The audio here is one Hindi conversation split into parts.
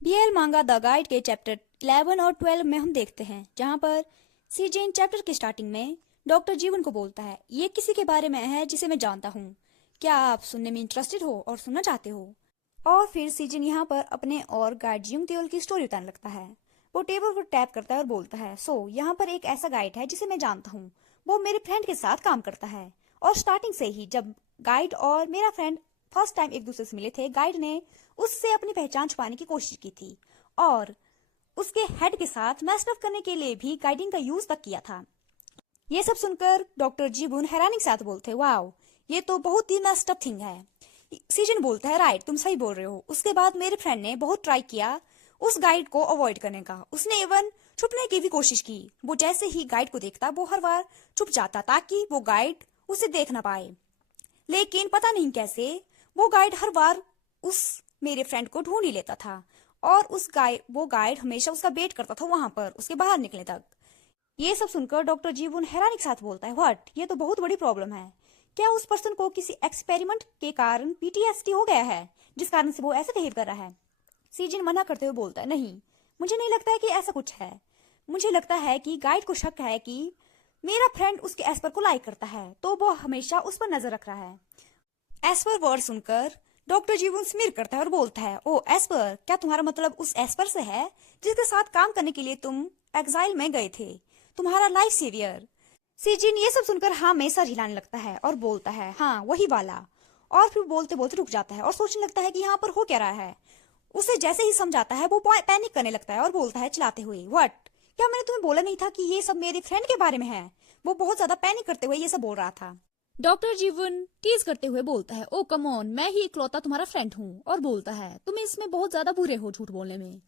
बीएल मांगा द गाइड के चैप्टर 11 और 12 में हम देखते हैं जहां पर सीजिन चैप्टर की स्टार्टिंग में डॉक्टर जीवन को बोलता है, ये किसी के बारे में है जिसे मैं जानता हूँ, क्या आप सुनने में इंटरेस्टेड हो और सुनना चाहते हो। और फिर सीजिन यहाँ पर अपने और गाइड जियोंग त्योल की स्टोरी बताने लगता है। वो टेबल पर टैप करता है और बोलता है, यहाँ पर एक ऐसा गाइड है जिसे मैं जानता हूँ, वो मेरे फ्रेंड के साथ काम करता है। और स्टार्टिंग से ही जब गाइड और मेरा फ्रेंड फर्स्ट टाइम एक दूसरे से मिले थे, गाइड ने उससे अपनी पहचान छुपाने की कोशिश की थी और उसके हेड के साथ मैस्ड अप करने के लिए भी गाइडिंग का यूज तक किया था। ये सब सुनकर डॉक्टर जीबून हैरानी के साथ बोलते, वाओ, ये तो बहुत ही मैस्ड अप थिंग है। सीजन बोलता है, राइट, तुम सही बोल रहे हो। उसके बाद मेरे फ्रेंड ने बहुत ट्राई किया उस गाइड को अवॉइड करने का। उसने इवन छुपने की भी कोशिश की। वो जैसे ही गाइड को देखता वो हर बार छुप जाता ताकि वो गाइड उसे देख ना पाए। लेकिन पता नहीं कैसे वो गाइड हर बार उस मेरे फ्रेंड को ढूंढ ही लेता था और वो गाइड हमेशा उसका वेट करता था वहां पर उसके बाहर निकलने तक। ये सब सुनकर डॉक्टर जीवन हैरानी के साथ बोलता है, व्हाट, ये तो बहुत बड़ी प्रॉब्लम है। क्या उस पर्सन को किसी एक्सपेरिमेंट के कारण पीटीएसडी हो गया है जिस कारण से वो ऐसे बिहेव कर रहा है। सीजिन मना करते हुए बोलता है, नहीं, मुझे नहीं लगता है कि ऐसा कुछ है। मुझे लगता है कि गाइड को शक है कि मेरा फ्रेंड उसके एस्पर को लाइक करता है, तो वो हमेशा उस पर नजर रख रहा है। एस्पर वर्ड सुनकर डॉक्टर जीवन स्मिर करता है और बोलता है, ओ एस्पर, क्या तुम्हारा मतलब उस एस्पर से है जिसके साथ काम करने के लिए तुम एग्जाइल में गए थे, तुम्हारा लाइफ सेवियर। सीजिन ये सब सुनकर हाँ में सर हिलाने लगता है और बोलता है, हाँ वही वाला। और फिर बोलते बोलते रुक जाता है और सोचने लगता है कि यहाँ पर हो क्या रहा है। उसे जैसे ही समझ आता है वो पैनिक करने लगता है और बोलता है चिल्लाते हुए, व्हाट, क्या मैंने तुम्हें बोला नहीं था कि ये सब मेरे फ्रेंड के बारे में है। वो बहुत ज्यादा पैनिक करते हुए ये सब बोल रहा था। डॉक्टर जीवन टीज करते हुए बोलता है, ओ कम ऑन, मैं ही इकलौता तुम्हारा फ्रेंड हूँ। और बोलता है, तुम इसमें बहुत ज्यादा बुरे हो झूठ बोलने में।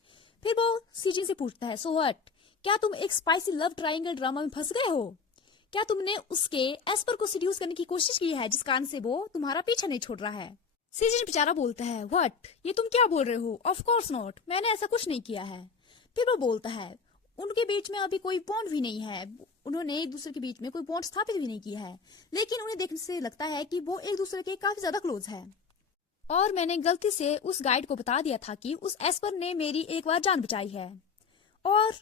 फिर वो सीजिन से पूछता है, सो व्हाट, क्या तुम एक स्पाइसी लव ट्रायंगल ड्रामा में फंस गए हो? क्या तुमने उसके एस्पर को सीड्यूस करने की कोशिश की है जिस कारण से वो तुम्हारा पीछा नहीं छोड़ रहा है? सीजिन बेचारा बोलता है, व्हाट, ये तुम क्या बोल रहे हो? ऑफ कोर्स नॉट, मैंने ऐसा कुछ नहीं किया है। फिर वो बोलता है, उनके बीच में अभी कोई बॉन्ड भी नहीं है, उन्होंने एक दूसरे के बीच में कोई बॉन्ड स्थापित भी नहीं किया है, लेकिन उन्हें देखने से लगता है कि वो एक दूसरे के काफी ज्यादा क्लोज है। और मैंने गलती से उस गाइड को बता दिया था कि उस एस्पर ने मेरी एक बार जान बचाई है, और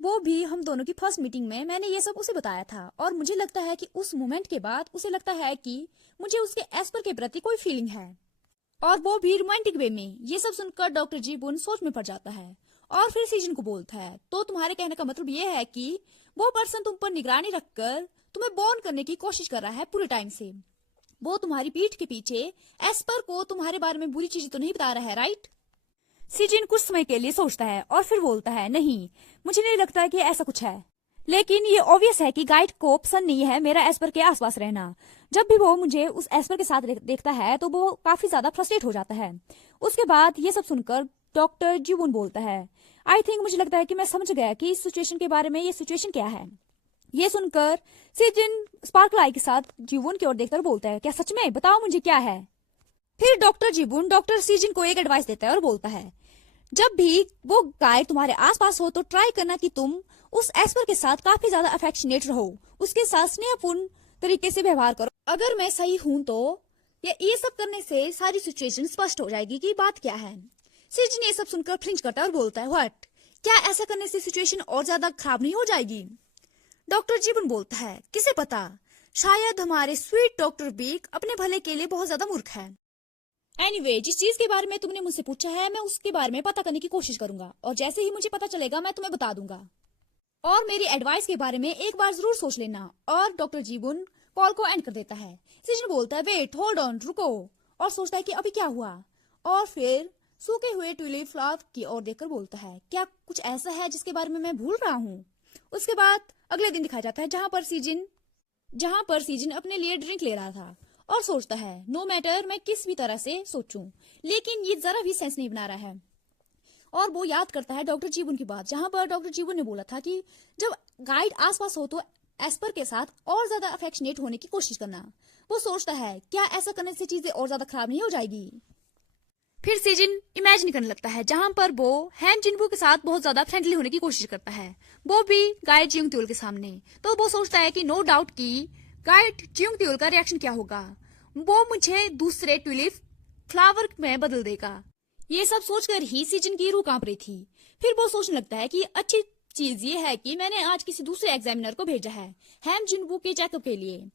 वो भी हम दोनों की फर्स्ट मीटिंग में मैंने ये सब उसे बताया था। और मुझे लगता है कि उस मोमेंट के बाद उसे लगता है कि मुझे उसके एस्पर के प्रति कोई फीलिंग है, और वो भी रोमांटिक वे में। ये सब सुनकर डॉक्टर जीबून सोच में पड़ जाता है और फिर सीजन को बोलता है, तो तुम्हारे कहने का मतलब ये है कि वो पर्सन तुम पर निगरानी रखकर तुम्हें बॉन्ड करने की कोशिश कर रहा है पूरे टाइम से। वो तुम्हारी पीठ के पीछे एस्पर को तुम्हारे बारे में बुरी चीजें तो नहीं बता रहा है, राइट? सीजन कुछ समय के लिए सोचता है और फिर बोलता है, नहीं, मुझे नहीं लगता कि ऐसा कुछ है। लेकिन ये ऑब्वियस है कि गाइड को पसंद नहीं है मेरा एस्पर के आसपास रहना। जब भी वो मुझे उस एस्पर के साथ देखता है तो वो काफी ज्यादा फ्रस्ट्रेट हो जाता है। उसके बाद ये सब सुनकर डॉक्टर जीवून बोलता है, आई थिंक, मुझे लगता है कि मैं समझ गया कि इस सिचुएशन के बारे में ये सिचुएशन क्या है। ये सुनकर सीजन स्पार्कल आई के साथ जीवून की ओर देखकर बोलता है, क्या सच में? बताओ मुझे क्या है। फिर डॉक्टर जीवून डॉक्टर सीजन को एक एडवाइस देता है और बोलता है, जब भी वो गाय तुम्हारे आसपास हो तो ट्राई करना कि तुम उस एस्पर के साथ काफी ज्यादा अफेक्शनेट रहो, उसके साथ स्नेहपूर्ण तरीके से व्यवहार करो। अगर मैं सही हूं तो ये सब करने से सारी सिचुएशन स्पष्ट हो जाएगी कि बात क्या है। सीजन ये सब सुनकर फ्लिंच करता है और बोलता है, व्हाट, क्या ऐसा करने से सिचुएशन और ज्यादा खराब नहीं हो जाएगी? डॉक्टर जीवन बोलता है, किसे पता, शायद हमारे स्वीट डॉक्टर बीक अपने भले के लिए बहुत ज्यादा मूर्ख है। एनीवे, जिस चीज के बारे में तुमने मुझसे पूछा है मैं उसके बारे में पता करने की कोशिश करूंगा, और जैसे ही मुझे पता चलेगा मैं तुम्हें बता दूंगा। और मेरी एडवाइस के बारे में एक बार जरूर सोच लेना। और डॉक्टर जीवन कॉल को एंड कर देता है। सीजन बोलता है, वेट, होल्ड ऑन, रुको, और सोचता है कि अभी क्या हुआ। और फिर सूखे हुए ट्यूलिप फ्लावर की ओर देखकर बोलता है, क्या कुछ ऐसा है जिसके बारे में मैं भूल रहा हूँ? उसके बाद अगले दिन दिखाया जाता है जहाँ पर सीजन अपने लिए ड्रिंक ले रहा था और सोचता है, नो मैटर मैं किस भी तरह से सोचूं, लेकिन ये जरा भी सेंस नहीं बना रहा है। और वो याद करता है डॉक्टर जीवन की बात, जहां पर डॉक्टर जीवन ने बोला था कि जब गाइड आसपास हो तो एस्पर के साथ और ज्यादा अफेक्शनेट होने की कोशिश करना। वो सोचता है, क्या ऐसा करने से चीजें और ज्यादा खराब नहीं हो जाएगी? फिर सीजन इमेजिन करने लगता है जहां पर वो हैन जिनबू के साथ बहुत ज्यादा फ्रेंडली होने की कोशिश करता है, वो भी गाइड जियोंग त्योल के सामने। तो वो सोचता है कि नो डाउट की गाइड जियोंग त्योल का रिएक्शन क्या होगा, वो मुझे दूसरे ट्यूलिप फ्लावर में बदल देगा। ये सब सोचकर ही सीजन की रूह कांप रही थी। फिर वो सोचने लगता है कि अच्छी चीज ये है कि मैंने आज किसी दूसरे एग्जामिनर को भेजा है हैम जिनवू के चेकअप के लिए।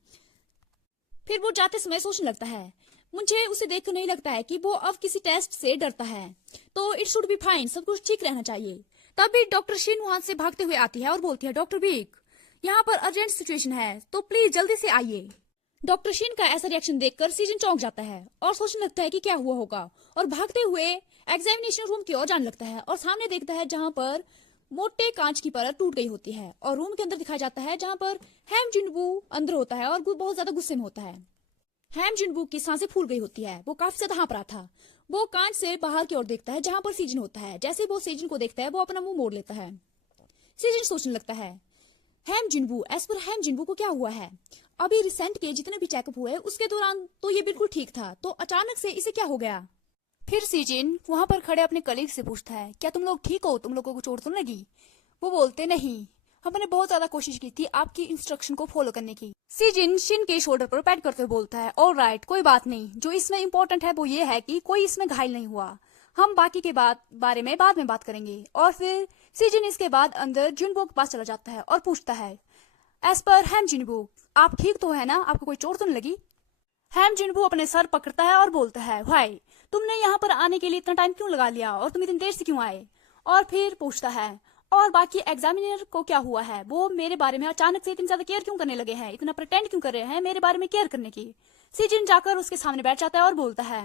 फिर वो जाते समय सोचने लगता है मुझे उसे देखकर नहीं लगता है कि वो अब किसी टेस्ट से डरता है, तो इट शुड बी फाइन, सब कुछ ठीक रहना चाहिए। तभी डॉक्टर शिन वहां से भागते हुए आती है और बोलती है डॉक्टर विक, यहाँ पर अर्जेंट सिचुएशन है, तो प्लीज जल्दी से आइए। डॉक्टर शिन का ऐसा रिएक्शन देखकर सीजन चौंक जाता है और सोचने लगता है कि क्या हुआ होगा, और भागते हुए एग्जामिनेशन रूम की ओर जाने लगता है और सामने देखता है जहां पर मोटे कांच की परत टूट गई होती है और रूम के अंदर दिखाया जाता है जहां पर हैम जिनवू अंदर होता है और बहुत ज्यादा गुस्से में होता है। हैम जिनवू की सांसें फूल गई होती है, वो काफी ज्यादा हाँफ रहा था। वो कांच से बाहर की ओर देखता है जहां पर सीजन होता है। जैसे वो सीजन को देखता है वो अपना मुंह मोड़ लेता है। सीजन सोचने लगता है हैम जिनवू, एज पर हैम जिनवू को क्या हुआ है? अभी रिसेंट के जितने भी चेकअप हुए उसके दौरान तो ये बिल्कुल ठीक था, तो अचानक से इसे क्या हो गया? फिर सीजन वहां पर खड़े अपने कलीग से पूछता है क्या तुम लोग ठीक हो, तुम लोगों को चोट तो नहीं लगी? वो बोलते नहीं, हमने बहुत ज्यादा कोशिश की थी आपकी इंस्ट्रक्शन को फॉलो करने की। सीजन शिन के शोल्डर पर पैट करते हुए बोलता है ऑलराइट, कोई बात नहीं, जो इसमें इम्पोर्टेंट है वो ये है कि कोई इसमें घायल नहीं हुआ, हम बाकी के बारे में बाद में बात करेंगे। और फिर सीजन इसके बाद अंदर जिनवू के पास चला जाता है और पूछता है एज पर हैम जिनवू, आप ठीक तो है ना, आपको कोई चोट तो नहीं लगी? हैम जिनवू अपने सर पकड़ता है और बोलता है भाई, तुमने यहाँ पर आने के लिए इतना टाइम क्यों लगा लिया और तुम इतनी देर से क्यों आए? और फिर पूछता है और बाकी एग्जामिनर को क्या हुआ है, वो मेरे बारे में अचानक से इतनी ज्यादा केयर क्यों करने लगे हैं, इतना प्रिटेंड क्यों कर रहे हैं मेरे बारे में केयर करने की? सीजन जाकर उसके सामने बैठ जाता है और बोलता है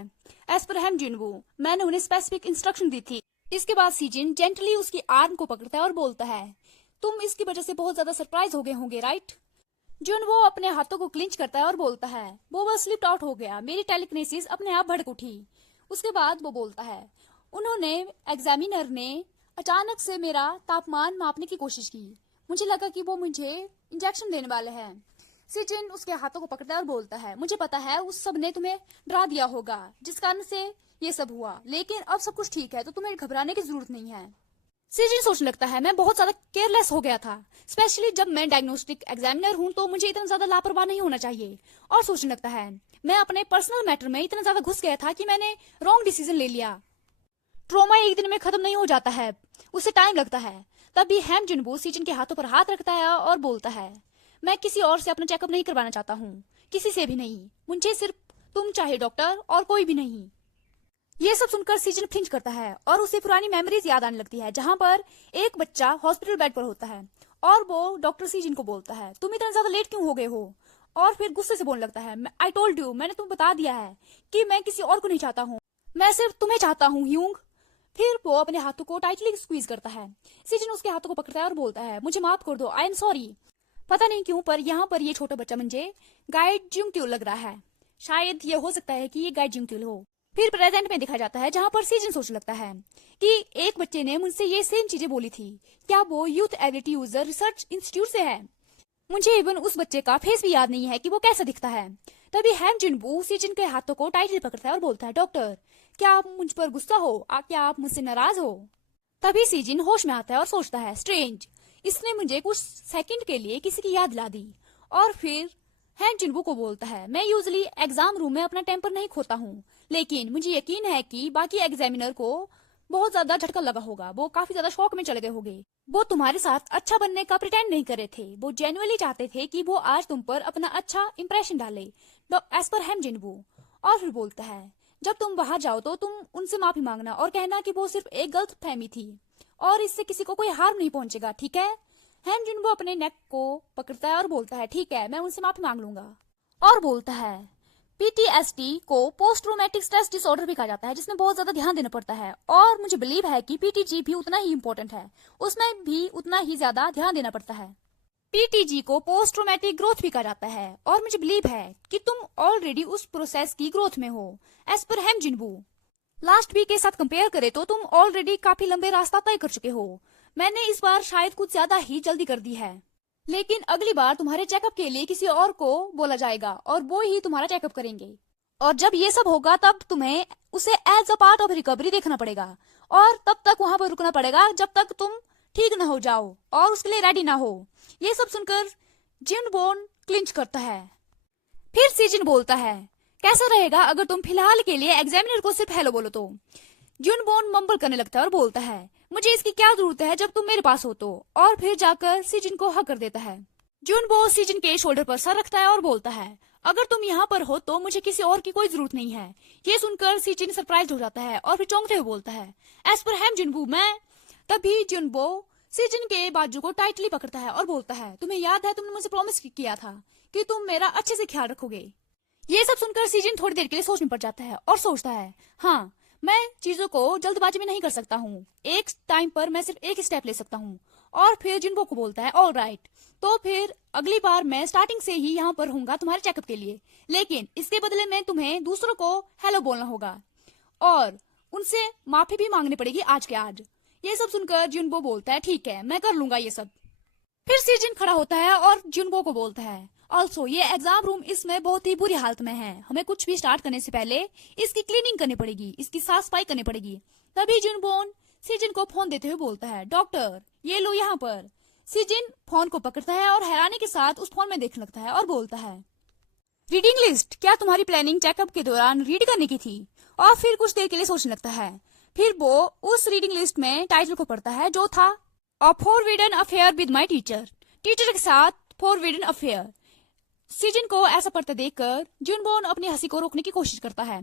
एज पर हैम जिनवू, मैंने उन्हें स्पेसिफिक इंस्ट्रक्शन दी थी। इसके बाद सीजन जेंटली उसकी आर्म को पकड़ता है और बोलता है तुम इसकी वजह से बहुत ज्यादा सरप्राइज हो गए होंगे राइट? जुनवो अपने हाथों को क्लिंच करता है और बोलता है वो बस स्लिप्ड आउट हो गया, मेरी टेलीकिनेसिस अपने आप भड़क उठी। उसके बाद वो बोलता है उन्होंने एग्जामिनर ने अचानक से मेरा तापमान मापने की कोशिश की, मुझे लगा कि वो मुझे इंजेक्शन देने वाले हैं। सीजन उसके हाथों को पकड़ता है और बोलता है मुझे पता है उस सब ने तुम्हें डरा दिया होगा जिस कारण से ये सब हुआ, लेकिन अब सब कुछ ठीक है तो तुम्हें घबराने की जरूरत नहीं है। सीजन सोचने लगता है मैं बहुत ज्यादा केयरलेस हो गया था, स्पेशली जब मैं डायग्नोस्टिक एग्जामिनर हूं तो मुझे इतना ज्यादा लापरवाह नहीं होना चाहिए। और सोचने लगता है मैं अपने पर्सनल मैटर में इतना ज्यादा घुस गया था कि मैंने रॉन्ग डिसीजन ले लिया। ट्रॉमा एक दिन में खत्म नहीं हो जाता है, उसे टाइम लगता है। तभी हैम जिनवू सीजन के हाथों पर हाथ रखता है और बोलता है मैं किसी और से अपना चेकअप नहीं करवाना चाहता हूँ, किसी से भी नहीं, मुझे सिर्फ तुम चाहिए डॉक्टर और कोई भी नहीं। ये सब सुनकर सीजन फ्लिंच करता है और उसे पुरानी मेमोरीज याद आने लगती है जहां पर एक बच्चा हॉस्पिटल बेड पर होता है और वो डॉक्टर सीजन को बोलता है तुम इतना ज्यादा लेट क्यों हो गए हो? और फिर गुस्से से बोलने लगता है आई टोल्ड यू, मैंने तुम्हें बता दिया है कि मैं किसी और को नहीं चाहता हूँ, मैं सिर्फ तुम्हें चाहता हूँ ह्यूंग। फिर वो अपने हाथों को टाइटली स्क्वीज करता है। सीजन उसके हाथों को पकड़ता है और बोलता है मुझे माफ कर दो, आई एम सॉरी। पता नहीं क्यों पर यहाँ पर ये छोटा बच्चा मुझे गाइड जिंगट्यूल लग रहा है, शायद ये हो सकता है कि ये गाइड जिंगट्यूल हो। फिर प्रेजेंट में दिखाया जाता है जहां पर सीजन सोचने लगता है कि एक बच्चे ने मुझसे ये सेम चीजें बोली थी, क्या वो youth ability user research institute से है? मुझे इवन उस बच्चे का फेस भी याद नहीं है कि वो कैसा दिखता है। तभी हैम जिनवू सीजन के हाथों को टाइटली पकड़ता है और बोलता है डॉक्टर, क्या आप मुझ पर गुस्सा हो, क्या आप मुझसे नाराज हो? तभी सीजन होश में आता है और सोचता है स्ट्रेंज, इसने मुझे कुछ सेकंड के लिए किसी की याद दिला दी। और फिर हैम जिनवू को बोलता है मैं यूजुअली एग्जाम रूम में अपना टेम्पर नहीं खोता हूँ, लेकिन मुझे यकीन है कि बाकी एग्जामिनर को बहुत ज्यादा झटका लगा होगा, वो काफी ज्यादा शॉक में चले गए होंगे। वो तुम्हारे साथ अच्छा बनने का प्रिटेंड नहीं कर रहे थे, वो जेन्युइनली चाहते थे कि वो आज तुम पर अपना अच्छा इंप्रेशन डाले, एज पर हैम जिनवू। और फिर बोलता है जब तुम बाहर जाओ तो तुम उनसे माफी मांगना और कहना कि वो सिर्फ एक गलत फहमी थी और इससे किसी को कोई हार्म नहीं पहुंचेगा, ठीक है? हैम जिनवू अपने नेक को पकड़ता है और बोलता है ठीक है, मैं उनसे माफी मांग लूंगा। और बोलता है पीटीएसडी को पोस्ट ट्रॉमेटिक स्ट्रेस डिसऑर्डर भी कहा जाता है, जिसमें बहुत ज्यादा ध्यान देना पड़ता है और मुझे बिलीव है कि पीटीजी भी उतना ही इम्पोर्टेंट है, उसमें भी उतना ही ज्यादा ध्यान देना पड़ता है। पीटीजी को पोस्ट ट्रॉमेटिक ग्रोथ भी कहा जाता है और मुझे बिलीव है कि तुम ऑलरेडी उस प्रोसेस की ग्रोथ में हो, एज पर हैम जिनवू। लास्ट वीक के साथ कंपेयर करें तो तुम ऑलरेडी काफी लंबे रास्ता तय कर चुके हो, मैंने इस बार शायद कुछ ज्यादा ही जल्दी कर दी है, लेकिन अगली बार तुम्हारे चेकअप के लिए किसी और को बोला जाएगा और वो ही तुम्हारा चेकअप करेंगे। और जब ये सब होगा तब तुम्हें उसे as a part of recovery देखना पड़ेगा और तब तक वहां पर रुकना पड़ेगा जब तक तुम ठीक न हो जाओ और उसके लिए रेडी ना हो। ये सब सुनकर जिनवू क्लिंच करता है। फिर सीजन बोलता है कैसा रहेगा अगर तुम फिलहाल के लिए एग्जामिनर को सिर्फ हेलो बोलो तो? जुनबोन मम्बल करने लगता है और बोलता है, मुझे इसकी क्या जरूरत है जब तुम मेरे पास हो तो, और फिर जाकर सीजन को हक कर देता है। जुनबो सीजन के शोल्डर पर सर रखता है और बोलता है, अगर तुम यहाँ पर हो तो मुझे किसी और की कोई जरूरत नहीं है। ये सुनकर सीजन सरप्राइज हो जाता है और फिर चौंकते हुए बोलता है, एज पर हैम जुनबू मैं। तभी जुनबो सीजन के बाजू को टाइटली पकड़ता है और बोलता है, तुम्हें याद है तुमने मुझे प्रॉमिस किया था कि तुम मेरा अच्छे से ख्याल रखोगे। ये सब सुनकर सीजन थोड़ी देर के लिए सोच में पड़ जाता है और सोचता है, हाँ मैं चीजों को जल्दबाजी में नहीं कर सकता हूँ, एक टाइम पर मैं सिर्फ एक स्टेप ले सकता हूँ। और फिर जुनबो को बोलता है, ऑल राइट, तो फिर अगली बार मैं स्टार्टिंग से ही यहाँ पर हूँगा तुम्हारे चेकअप के लिए, लेकिन इसके बदले में तुम्हें दूसरों को हेलो बोलना होगा और उनसे माफी भी मांगनी पड़ेगी आज के आज। ये सब सुनकर जुनबो बोलता है, ठीक है मैं कर लूंगा ये सब। फिर सीजन खड़ा होता है और जुनबो को बोलता है, ऑल्सो ये एग्जाम रूम इसमें बहुत ही बुरी हालत में है, हमें कुछ भी स्टार्ट करने से पहले इसकी क्लीनिंग करनी पड़ेगी, इसकी साफ सफाई करनी पड़ेगी। तभी जुनबोन सीजन को फोन देते हुए बोलता है, डॉक्टर ये लो यहाँ पर। सीजन फोन को पकड़ता है और हैरानी के साथ उस फोन में देखने लगता है और बोलता है, रीडिंग लिस्ट, क्या तुम्हारी प्लानिंग चेकअप के दौरान रीड करने की थी? और फिर कुछ देर के लिए सोचने लगता है। फिर वो उस रीडिंग लिस्ट में टाइटल को पढ़ता है जो था a forbidden affair with my teacher, teacher के साथ फॉरबिडन अफेयर। सीजन को ऐसा पढ़ते देखकर जुनबोन अपनी हंसी को रोकने की कोशिश करता है।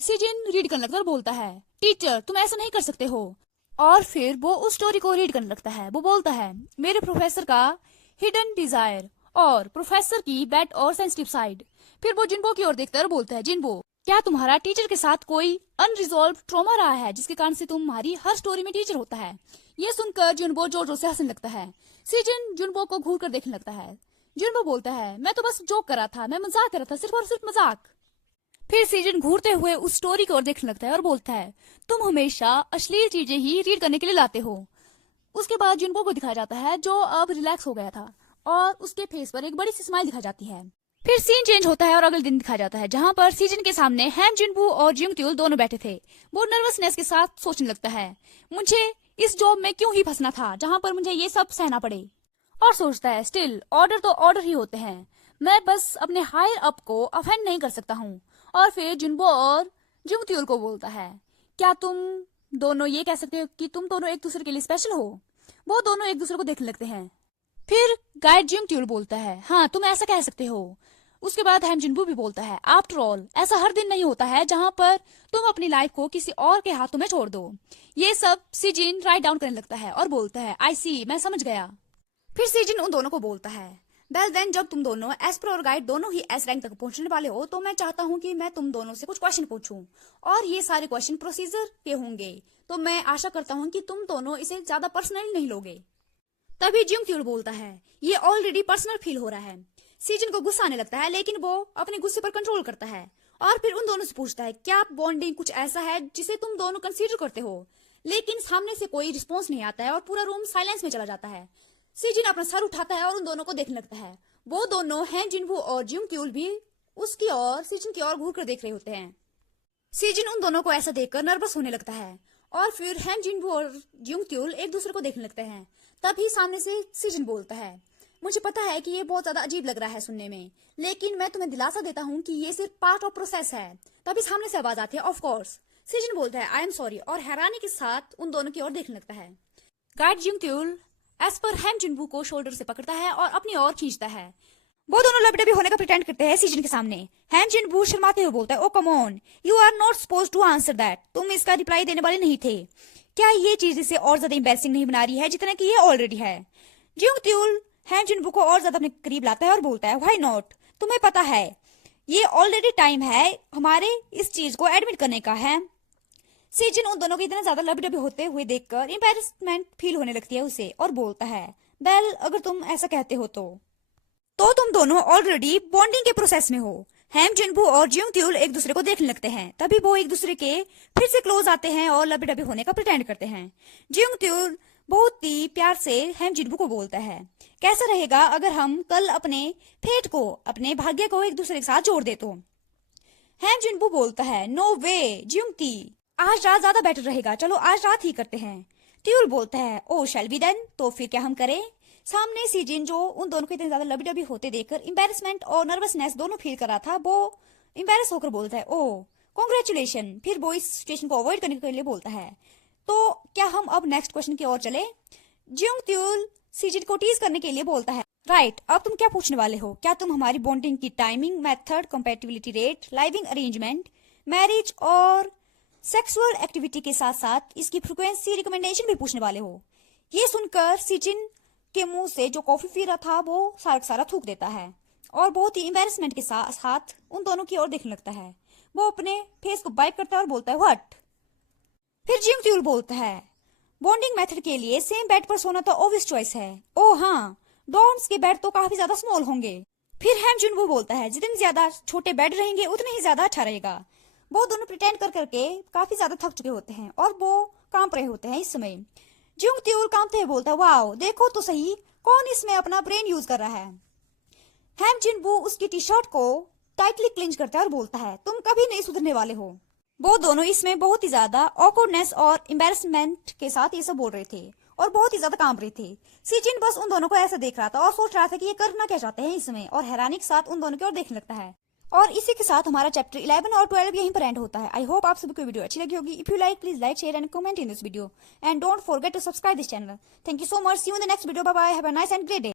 सीजन रीड करने लगता है और बोलता है, टीचर तुम ऐसा नहीं कर सकते हो। और फिर वो उस स्टोरी को रीड करने लगता है। वो बोलता है, मेरे प्रोफेसर का हिडन डिजायर और प्रोफेसर की बैड और सेंसिटिव साइड। फिर वो जिनबो की ओर देखता है और बोलता है, जिनबो क्या तुम्हारा टीचर के साथ कोई अनरिजॉल्व ट्रॉमा रहा है जिसके कारण से तुम्हारी हर स्टोरी में टीचर होता है? ये सुनकर जुनबो जोर जोर से हंसने लगता है। सीजन जुनबो को घूर कर देखने लगता है। जुनबो बोलता है, मैं तो बस जोक कर रहा था, मैं मजाक कर रहा था, सिर्फ और सिर्फ मजाक। फिर सीजन घूरते हुए उस स्टोरी की ओर देखने लगता है और बोलता है, तुम हमेशा अश्लील चीजें ही रीड करने के लिए लाते हो। उसके बाद जुनबो को दिखाया जाता है जो अब रिलैक्स हो गया था और उसके फेस पर एक बड़ी सी स्माइल दिखाई जाती है। फिर सीन चेंज होता है और अगले दिन दिखाया जाता है जहां पर सीजन के सामने हैम जिनबू और जिंगट्यूल दोनों बैठे थे। वो नर्वसनेस के साथ सोचने लगता है, मुझे इस जॉब में क्यों ही फंसना था जहां पर मुझे ये सब सहना पड़े। और सोचता है, स्टिल ऑर्डर तो ऑर्डर ही होते हैं, मैं बस अपने हायर अप को अफेंड नहीं कर सकता हूँ। और फिर जुनबो और जिंगट्यूल को बोलता है, क्या तुम दोनों ये कह सकते हो कि तुम दोनों एक दूसरे के लिए स्पेशल हो? वो दोनों एक दूसरे को देखने लगते हैं। फिर गाइड जिंगट्यूल बोलता है, हाँ तुम ऐसा कह सकते हो। उसके बाद हैम जिनबू भी बोलता है, आफ्टर ऑल ऐसा हर दिन नहीं होता है जहां पर तुम अपनी लाइफ को किसी और के हाथों में छोड़ दो। ये सब सीजन राइट डाउन करने लगता है और बोलता है, आई सी, मैं समझ गया। फिर सीजन उन दोनों को बोलता है, वेल देन जब तुम दोनों एस्पर और गाइड दोनों ही एस रैंक तक पहुंचने वाले हो तो मैं चाहता हूं कि मैं तुम दोनों से कुछ क्वेश्चन पूछूं और ये सारे क्वेश्चन प्रोसीजर के होंगे, तो मैं आशा करता हूं कि तुम दोनों इसे ज्यादा पर्सनली नहीं लोगे। तभी जिंगट्यूल बोलता है, ये ऑलरेडी पर्सनल फील हो रहा है। सीजन को गुस्सा आने लगता है लेकिन वो अपने गुस्से पर कंट्रोल करता है और फिर उन दोनों से पूछता है, क्या बॉन्डिंग कुछ ऐसा है जिसे तुम दोनों कंसीडर करते हो? लेकिन सामने से कोई रिस्पॉन्स नहीं आता है और पूरा रूम साइलेंस में चला जाता है। सीजन अपना सर उठाता है और उन दोनों को देखने लगता है। वो दोनों हैम जिनबू और जिंगट्यूल भी उसकी ओर सीजन की ओर घूर कर देख रहे होते हैं। सीजन उन दोनों को ऐसा देखकर नर्वस होने लगता है और फिर हैम जिनबू और जिंगट्यूल एक दूसरे को देखने लगते हैं। तभी सामने से सीजन बोलता है, मुझे पता है कि ये बहुत ज्यादा अजीब लग रहा है सुनने में, लेकिन मैं तुम्हें दिलासा देता हूँ कि ये सिर्फ पार्ट ऑफ प्रोसेस है। तभी सामने से आवाज आती है, ऑफ कोर्स। सीजन बोलता है, आई एम सॉरी, और हैरानी के साथ उन दोनों की ओर देखने लगता है। गाइड जिंगट्यूल एस पर हैम जिनबू को शोल्डर से पकड़ता है और अपनी ओर खींचता है। वो दोनों लबडबी होने का प्रिटेंड करते हैं सीजन के सामने। हैम जिनबू शर्माते हुए बोलता है, oh come on, you are not supposed to answer that, तुम इसका रिप्लाई देने वाले नहीं थे। क्या ये चीज इसे और ज्यादा एम्बैरेसिंग नहीं बना रही है जितना कि ये ऑलरेडी है? जिंगट्यूल हैम जिनबू को और ज्यादा अपने करीब लाता है और बोलता है, व्हाई नॉट, तुम्हें पता है ये ऑलरेडी टाइम है हमारे इस चीज को एडमिट करने का है। सीजन उन दोनों को इतना ज्यादा लबडबी होते हुए देखकर एम्बैरेसमेंट फील होने लगती है उसे और बोलता है, वेल अगर तुम ऐसा कहते हो तो तुम दोनों ऑलरेडी बॉन्डिंग के प्रोसेस में हो। हैम जिनबू और जिंगट्यूल एक दूसरे को देखने लगते हैं। तभी वो एक दूसरे के फिर से क्लोज आते हैं और लबडबी होने का प्रिटेंड करते हैं। जिंगट्यूल बहुत ही प्यार से हैम जिनबू को बोलता है, कैसा रहेगा अगर हम कल अपने फेट को, अपने भाग्य को एक दूसरे के साथ जोड़ दे तो? हैम जिनबू बोलता है, नो वे जिंगटी, आज रात ज्यादा बेटर रहेगा, चलो आज रात ही करते हैं। ट्यूल बोलता है, ओ शैल वी देन, तो फिर क्या हम करें? सामने सीजन जो उन दोनों को इतने ज्यादा लबी डबी होते देखकर एम्बैरेसमेंट और नर्वसनेस दोनों फील कर रहा था, वो एम्बैरेस होकर बोलता है, ओ कॉन्ग्रेचुलेशन। फिर वो इस सिचुएशन को अवॉइड करने के लिए बोलता है। तो क्या हम अब नेक्स्ट क्वेश्चन की ओर चले? जियोंग त्यूल सीजिन को टीज करने के लिए बोलता है, राइट, अब तुम क्या पूछने वाले हो? क्या तुम हमारी बॉन्डिंग की timing, method, compatibility rate, living arrangement, marriage और सेक्सुअल एक्टिविटी के साथ साथ इसकी फ्रीक्वेंसी, रिकमेंडेशन भी पूछने वाले हो? ये सुनकर सीजिन के मुंह से जो कॉफी पी रहा था वो सारा का सारा थूक देता है और बहुत ही एम्बेरसमेंट के साथ उन दोनों की ओर देखने लगता है। वो अपने फेस को बाइट करता है और बोलता है, व्हाट? फिर जियोंग त्यूल बोलता है, बॉन्डिंग मेथड के लिए सेम बेड पर सोना तो ऑब्वियस चॉइस है। ओह हाँ, डॉर्म्स के बेड तो काफी ज्यादा स्मॉल होंगे। फिर हैम जुनवो बोलता है, जितने ज्यादा छोटे बेड रहेंगे उतने ही ज्यादा अच्छा रहेगा। वो दोनों प्रिटेंड कर करके काफी ज्यादा थक चुके होते हैं और वो कांप रहे होते हैं इस समय। जियोंग त्यूल कांपते हुए बोलता है, वाओ, देखो तो सही, कौन इसमें अपना ब्रेन यूज कर रहा है। हैम जिनवो उसकी टी शर्ट को टाइटली क्लिंच करता है और बोलता है, तुम कभी नहीं सुधरने वाले हो। वो दोनों इसमें बहुत ही ज्यादा ऑकवर्डनेस और एम्बेरसमेंट के साथ ये सब बोल रहे थे और बहुत ही ज्यादा कांप रहे थे। सीजिन बस उन दोनों को ऐसा देख रहा था और सोच रहा था कि ये करना क्या चाहते हैं इसमें, और हैरानी के साथ उन दोनों की ओर देखने लगता है। और इसी के साथ हमारा चैप्टर 11 और 12 यहीं पर एंड होता है। आई होप आप सभी को वीडियो अच्छी लगी होगी। If you like, please like, share and comment in this video and don't forget to subscribe this channel. Thank you so much. See you in the next video. Bye bye. Have a nice and great day.